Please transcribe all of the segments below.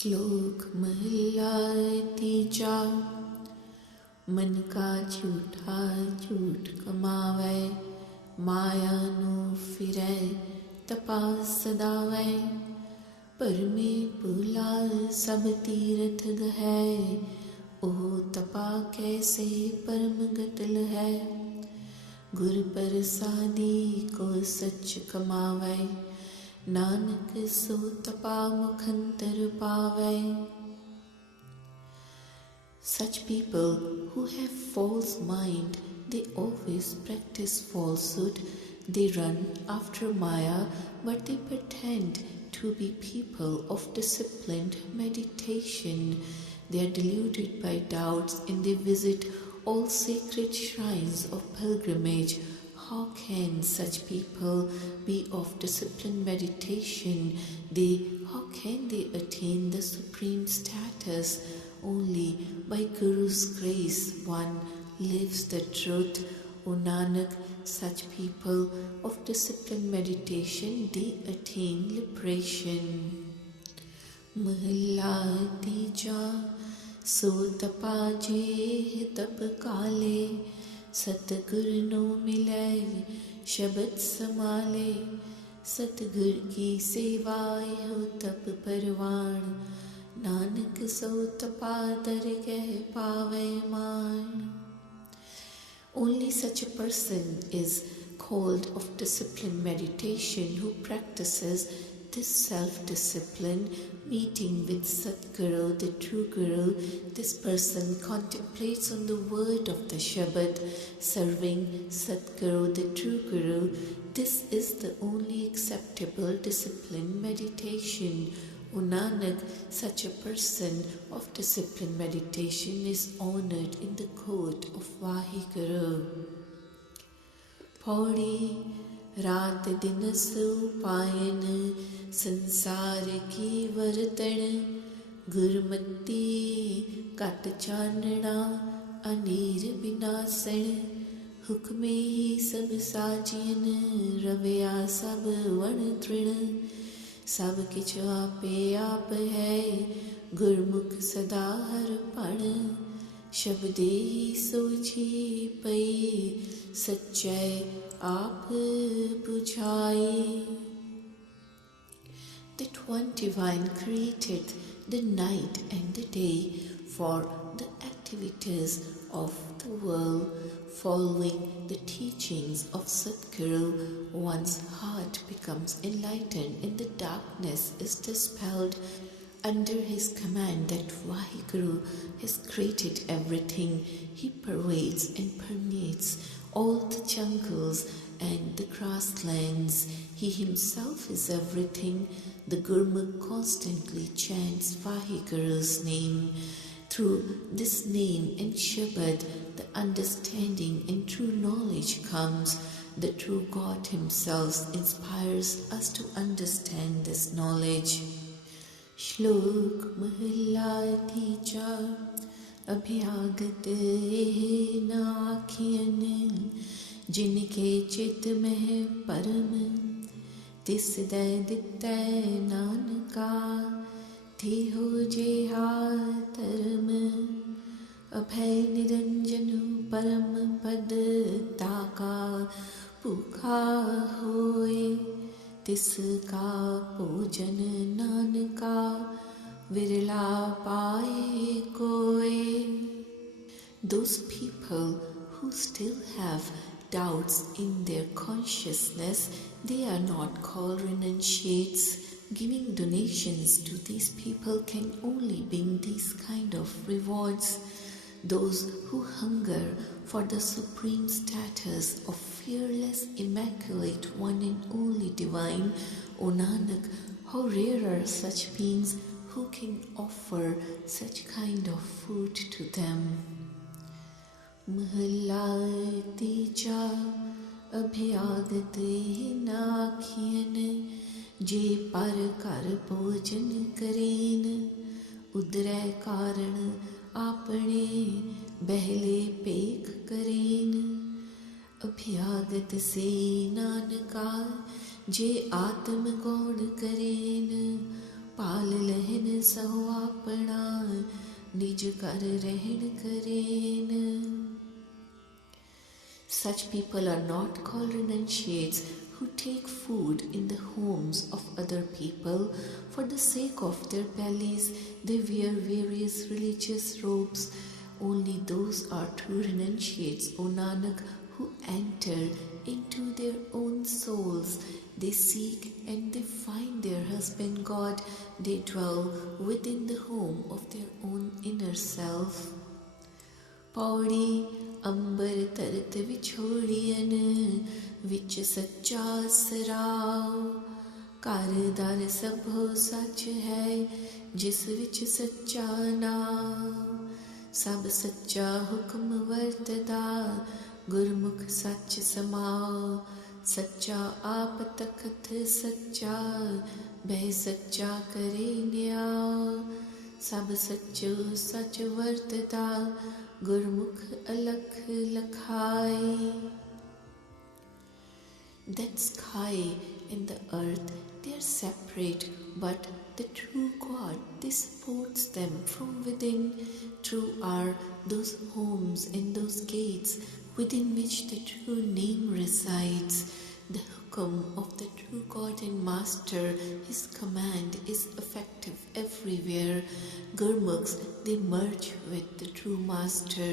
श्लोक महला तीजा। मन का झूठा झूठ कमावै, माया नू फिरै तपा सदावै। परमे भुलाल सब तीरथ गहै, ओह तपा कैसे परम गतल है। गुर प्रसादी को सच कमावै, नानक सो तपा मुखंतर पावै। Such people who have false mind, they always practice falsehood. They run after Maya, but they pretend to be people of disciplined meditation. They are deluded by doubts and they visit all sacred shrines of pilgrimage. How can such people be of disciplined meditation? How can they attain the supreme status? Only by Guru's grace one lives the truth. O Nanak, such people of disciplined meditation, they attain liberation. Mahalla tija, so tapa je tap kale, सतगुर no मिलै शब्द समाले। सतगुर की सेवाए हो तप परवान, नानक सो तपा दरगह पावै मान। Only such a person is called of disciplined meditation who practices this self-discipline, meeting with Satguru, the true Guru. This person contemplates on the word of the Shabad, serving Satguru, the true Guru. This is the only acceptable disciplined meditation. O Nanak, such a person of disciplined meditation is honored in the court of Vaheguru. Pauri रात दिन सुपायन, संसार की वरतन। Gurmat cut Chanana, अनीर Vinashan. हुक्मे ही सब साजियन, रवया सब one तृण। सब किछ आपे आप है, गुरमुख सदा हर पण। शब्दे ही सोझी पई, सच्चाई आप बुझाई। That one divine created the night and the day for the activities of the world. Following the teachings of Satguru, one's heart becomes enlightened and the darkness is dispelled. Under his command that Vaheguru has created everything. He pervades and permeates all the jungles and the grasslands. He himself is everything. The Gurmukh constantly chants Vaheguru's name. Through this name and Shabad, the understanding and true knowledge comes. The true God himself inspires us to understand this knowledge. श्लोक महला तीजा। अभ्यागत एह नाखियन, जिनके चित में परम। तिस दै दितै नानका, थे हो जेहा धर्म। अभय निरंजन परम पद, ताका भूखा होए। तिसका पूजन नानका, विरला पाए कोय। Those people who still have doubts in their consciousness, they are not called renunciates. Giving donations to these people can only bring these kind of rewards. Those who hunger for the supreme status of fearless, immaculate, one and only divine, O Nanak, how rare are such beings who can offer such kind of food to them. Mahalla tija, abhyagat nakhien, je par kar bhojan karen। उदरै कारण आपने बहले पेख करेन। अभ्यागत से नानका, जे आत्म गौण करेन। पाल लहन सहो आपना निज कर रहन करेन. Such people are not called renunciates who take food in the homes of other people for the sake of their bellies. They wear various religious robes. Only those are true renunciates, O Nanak, who enter into their own souls. They seek and they find their husband God. They dwell within the home of their own inner self. Pauri अंबर तरत विछोड़ियन विच सच्चा सराव. कारदार सबो सच है जिस विच सच्चा नाम. सब सच्चा हुक्म वर्तदा गुरमुख सच समाओ. सच्चा आप तखत सच्चा बह सच्चा करे न्याओ. सब सच्चो सच वर्तदा गुरमुख अलख लखाई. That sky and the earth, they are separate, but the true God, they supports them from within. True are those homes and those gates within which the true name resides. The hukam of the true God and Master, His command is effective everywhere. Gurmukhs, they merge with the true Master.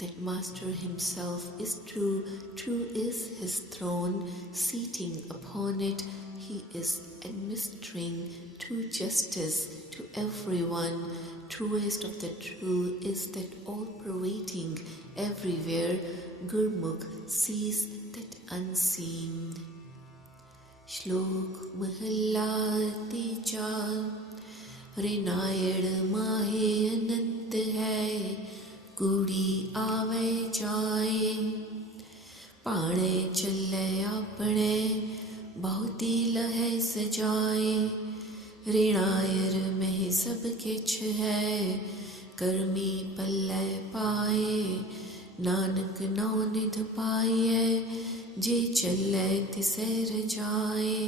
That Master Himself is true. True is His throne. Seating upon it, He is administering true justice to everyone. Truest of the true is that all-pervading everywhere. Gurmukh sees that unseen. Shlok Mahalla Tija. रिनायण माहे अनंत है कूड़ी आवे जाए. पाणे चले आपने बहुती लहे सजाए. रिनायर में सब किछ है कर्मी पल्ले पाए. नानक नौ निध पाइए जे चले तिसे रजाए.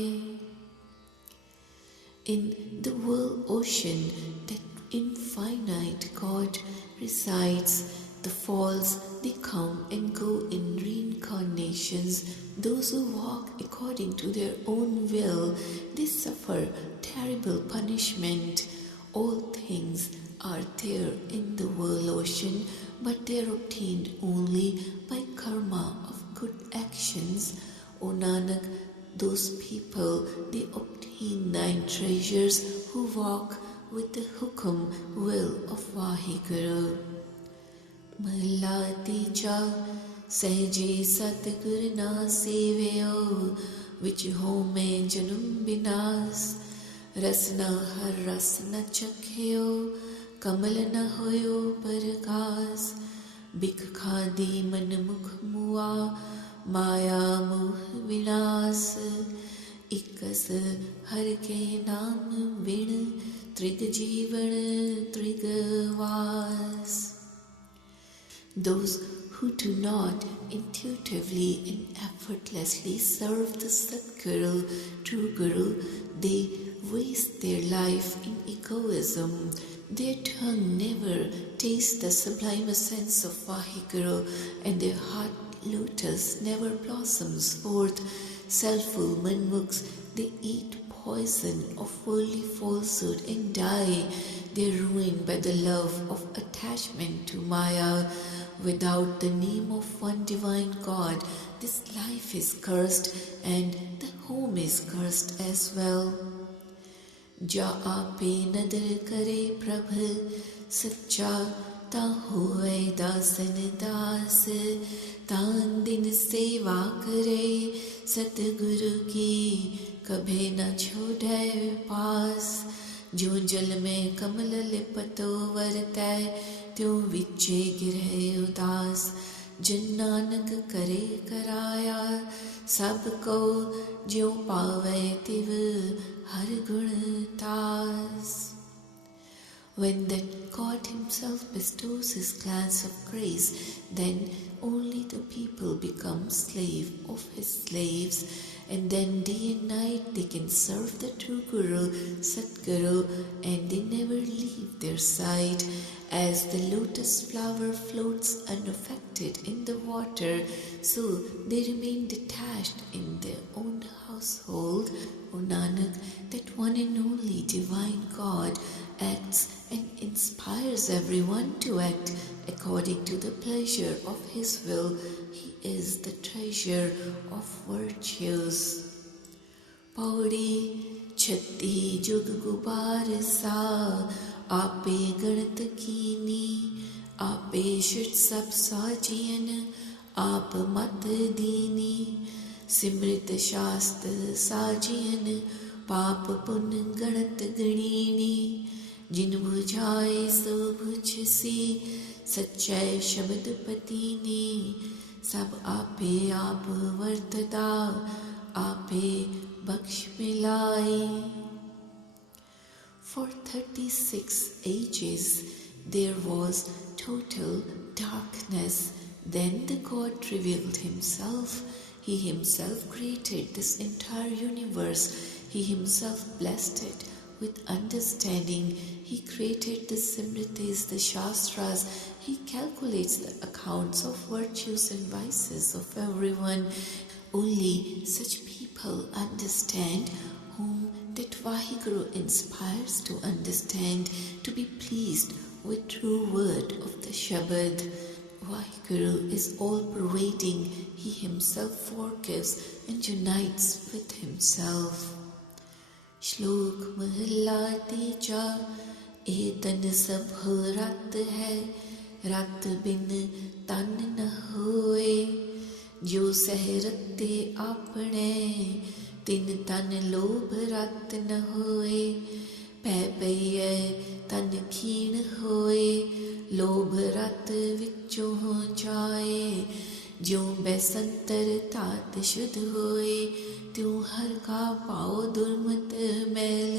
In the world ocean that infinite God resides, the falls, they come and go in reincarnations. Those who walk according to their own will, they suffer terrible punishment. All things are there in the world ocean, but they are obtained only by karma of good actions. O Nanak, those people, they obtain 9 treasures who walk with the hukum will of Vaheguru. Mahalla Tija. Sehje Satgur na seveo vich home janum binas. Rasna har rasna chakhyo kamal na hoyo pargas. Bik khadi man mukh mua माया मोह विनाश. इकस हर के नाम बिन त्रिग जीवन त्रिगवास. Those who do not intuitively and effortlessly serve the Satguru, true Guru, they waste their life in egoism. Their tongue never tastes the sublime essence of Vaheguru, and their heart lotus never blossoms forth. Selfful manmukhs, they eat poison of worldly falsehood and die. They are ruined by the love of attachment to Maya. Without the name of one divine God, this life is cursed and the home is cursed as well. Ja ape nadar kare prabh saccha ता होए दासन दास. तान दिन सेवा करे सतगुरु की कभे न छोड़े पास. जो जल में कमल लिपतो वरतै त्यों विचे गिरहे उदास. जन नानक करे कराया सबको ज्यों पावे तिव हर गुण तास. When that God himself bestows his glance of grace, then only the people become slave of his slaves, and then day and night they can serve the true Guru, Satguru, and they never leave their side. As the lotus flower floats unaffected in the water, so they remain detached in their own household. O Nanak, that one and only divine God acts and inspires everyone to act according to the pleasure of his will. He is the treasure of virtues. Pauri Chatti Jug Gubar Sa Ape Granth Kini Ape Shit Sab Sajiyan Aap Mat Dini Simrit Shastra Sajiyan Paap Pun Granth Grini जिन बुझाए सो बुझसी सच्चाई शब्द पतिनी सब आपे आप वर्तता आपे बख्श मिलाई. For 36 ages there was total darkness. Then the God revealed himself. He himself created this entire universe. He himself blessed it with understanding. He created the Simritis, the Shastras. He calculates the accounts of virtues and vices of everyone. Only such people understand whom that Vaheguru inspires to understand, to be pleased with true word of the Shabad. Vaheguru is all-pervading. He himself forgives and unites with himself. श्लोक महला तीजा ए तन सब रत है रत बिन तन न होए जो सह रते आपने तिन तन लोभ रत न होए पै पईए तन खीण होए लोभ रत विचों हो जाए जो बैसंतर तात शुद्ध होए त्यों हर का पाओ दुर्मत मैल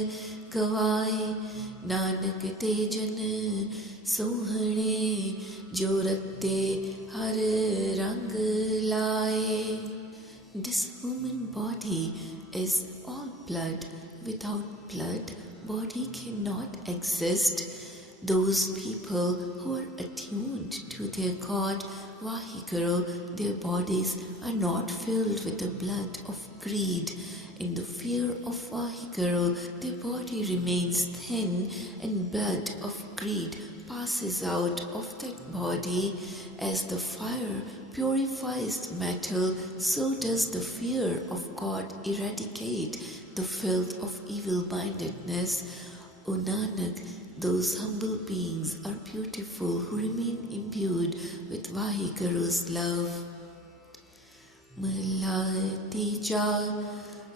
गवाए नानक ते जन सोहणे जो रत्ते हर रंग लाए. This human body is all blood. Without blood, body cannot exist. Those people who are attuned to their God, Vaheguru, their bodies are not filled with the blood of greed. In the fear of Vaheguru, their body remains thin and blood of greed passes out of that body. As the fire purifies metal, so does the fear of God eradicate the filth of evil-mindedness. O Nanak, those humble beings are beautiful who remain imbued with Vaheguru's love. Mahla Tija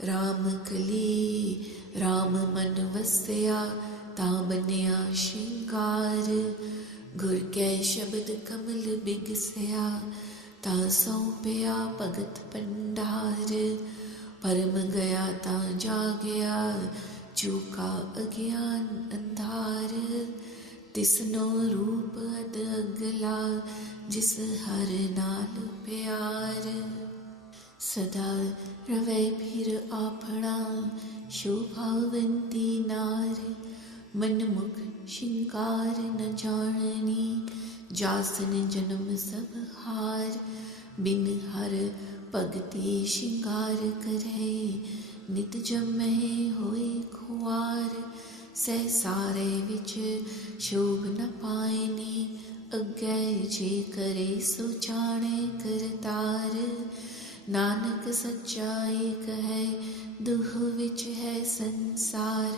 Ram Kali Ram Man Vasya Ta Banya Shingkar Gur Ke Shabad Kamal Bigsya Ta Saupya Bhagat Pandar Param Gaya Ta Jagya चूका अज्ञान अंधार तिसनो रूप अदगला जिस हर नाल प्यार सदा रवै फिर आपणा शोभावंती नार मनमुख शिंकार न जाननी जासन जन्म सब हार बिन हर भगति शिंगार करे नित जमै होए खुआर सह सारे विच शोभ न पायनी अग्गै जे करे सो जाने करतार नानक सच्चा एक है दुह विच है संसार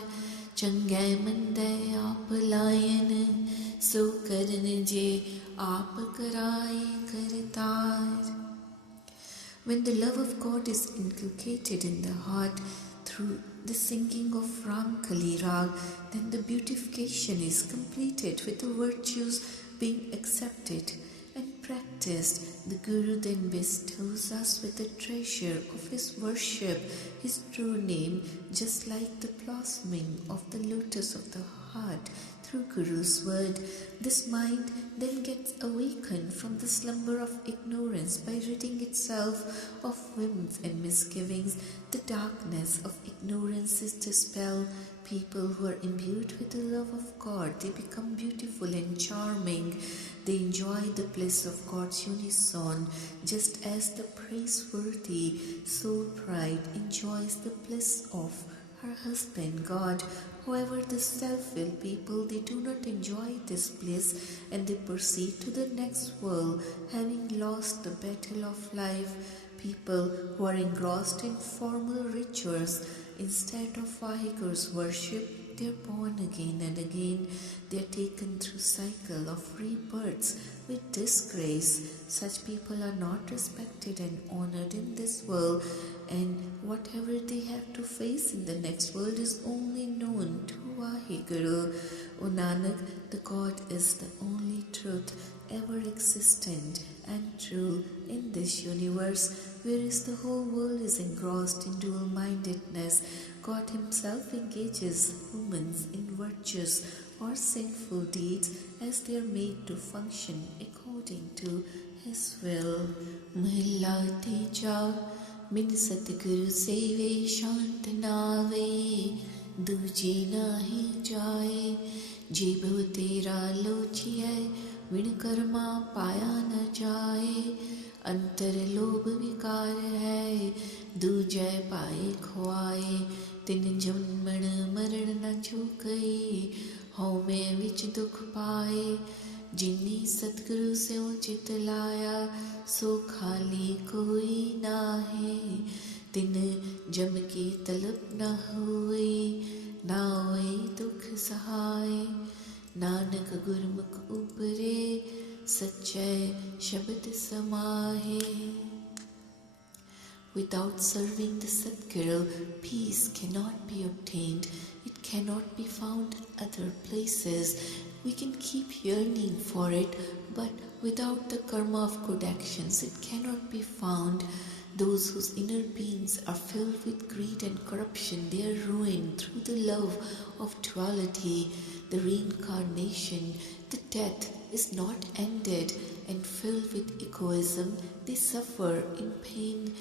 चंगै मंदै आप लायन सो करन जे आप कराए Kartar. When the love of God is inculcated in the heart through the singing of Ramkali Rag, then the beautification is completed with the virtues being accepted and practiced. The Guru then bestows us with the treasure of his worship, his true name, just like the blossoming of the lotus of the heart. Through Guru's word, this mind then gets awakened from the slumber of ignorance by ridding itself of whims and misgivings. The darkness of ignorance is dispelled. People who are imbued with the love of God, they become beautiful and charming. They enjoy the bliss of God's unison, just as the praiseworthy soul pride enjoys the bliss of her husband God. However, the self-willed people, they do not enjoy this bliss, and they proceed to the next world, having lost the battle of life. People who are engrossed in formal rituals, instead of Vaheguru's worship, they are born again and again. They are taken through cycle of rebirths with disgrace. Such people are not respected and honored in this world, and whatever they have to face in the next world is only known to Vaheguru. O Nanak, the God is the only truth ever existent and true in this universe, whereas the whole world is engrossed in dual-mindedness. God himself engages humans in virtuous or sinful deeds as they are made to function according to his will. Mahila Teja Min Satguru Seve Shant Nave Duji Nahi Jaye Jib Tera Lochiye Vin Karma Paya Na Jaye Antar Lobh Vikar Hai Dujay Paye Khwaye Tin Janman Maran Na Chukai Hau Mein Vich Dukh Paye जिन्नी सतगुरु से चित लाया सो खाली कोई ना है तिन जम की तलब न हुई ना होए दुख सहाय नानक गुरमुख उपरे सच्चे शब्द समाहे. Without serving the Sadguru, peace cannot be obtained. It cannot be found in other places. We can keep yearning for it, but without the karma of good actions, it cannot be found. Those whose inner beings are filled with greed and corruption, they are ruined through the love of duality. The reincarnation, the death is not ended, and filled with egoism, they suffer in pain.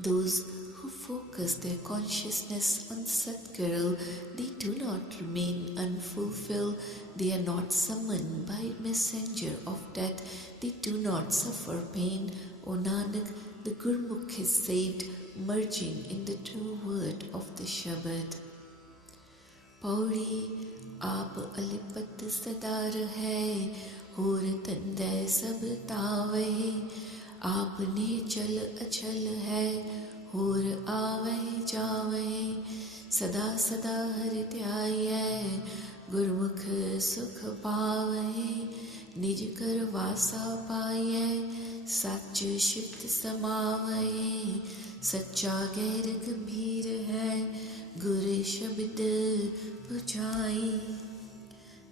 Those who focus their consciousness on Sadguru, they do not remain unfulfilled. They are not summoned by messenger of death. They do not suffer pain. O Nanak, the Gurmukh is saved, merging in the true word of the Shabad. Pauri aap alipat sadar hai, hor tandai sab taave. आपने चल अचल है होर आवे जावे सदा सदा हरि ध्याये गुरमुख सुख पावे निज कर वासा पाये सच शिफ्त समावे सच्चा गैर गंभीर है गुर शब्द बुझाई.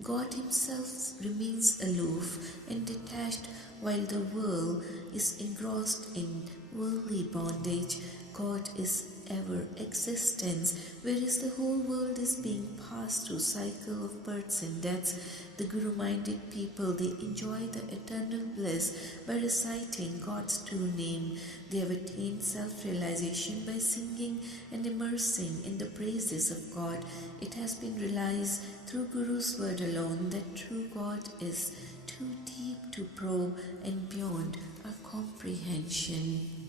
God himself remains aloof and detached while the world is engrossed in worldly bondage. God is ever existence, whereas the whole world is being passed through cycle of births and deaths. The Guru-minded people, they enjoy the eternal bliss by reciting God's true name. They have attained self-realization by singing and immersing in the praises of God. It has been realized through Guru's word alone that true God is too deep to probe and beyond our comprehension.